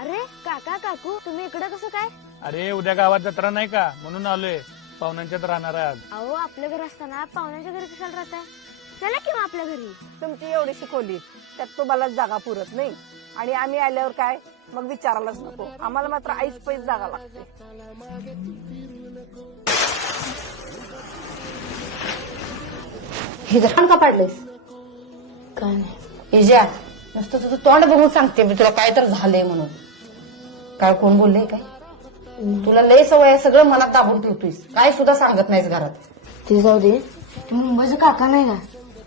अरे काका काकू तुम्ही इकडे कसं काय? अरे उद्या गावात जत्रा नाही का म्हणून आलोय. पाहुण्यांच्यात राहणार आहे आज. अहो आपल्या घर असताना पाहुण्यांच्या घरी कशाला राहताय? चला किंवा आपल्या घरी. तुमची एवढी शिकवली त्यात तुम्हाला जागा पुरत नाही आणि आम्ही आल्यावर काय मग विचारायलाच नको. आम्हाला मात्र आईच पैस जागा लागते. हे घरान का पाडलेस? काय नाही इजा नुसतं तुझं तोंड बघून सांगते मी तुला काय तर झालंय म्हणून. काय कोण बोललंय काय? तुला लय सवय आहे, सगळं मनात दाबून ठेवतोयस, काय सुद्धा सांगत नाहीस घरात. ते जाऊ दे. मुंबईचं काका नाही का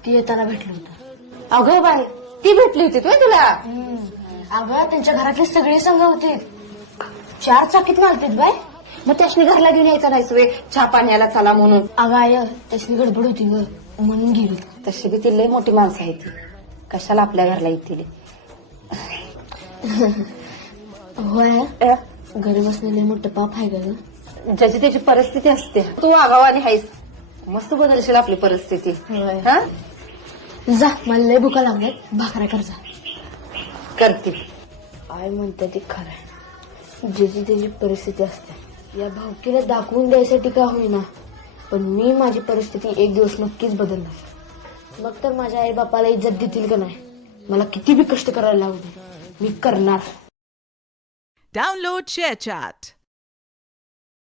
ती येताना भेटलं होतं. अगं बाई ती भेटली होती तुला तुला? अगं त्यांच्या घरातली सगळी संघ होती. 4 चाकीत घालतात बाय. मग त्याशनी घरला घेऊन यायचा नाहीस वे चहा पाण्याला चला म्हणून? अगं आय त्याची गडबड होती ग म्हणून गेलो. तशी बी ती लय मोठी माणसं आहे ती, कशाला आपल्या घरला येतील? होय घरी बसलेले मोठं पाप आहे का ग? ज्याची त्याची परिस्थिती असते. तू आगावानी आहेस, मस्त बदलशील आपली परिस्थिती. हा जा मला लय भुका लागल्यात, भाकऱ्या कर जा. करते. आय म्हणते ती खरं, ज्याची त्याची परिस्थिती असते. या भावकीला दाखवून द्यायसाठी का होईना पण मी माझी परिस्थिती एक दिवस नक्कीच बदलणार. मग तर माझ्या आई बापाला इज्जत देतील का नाही. मला किती बी कष्ट करायला लागू दे, मी करणार. Download ShareChat.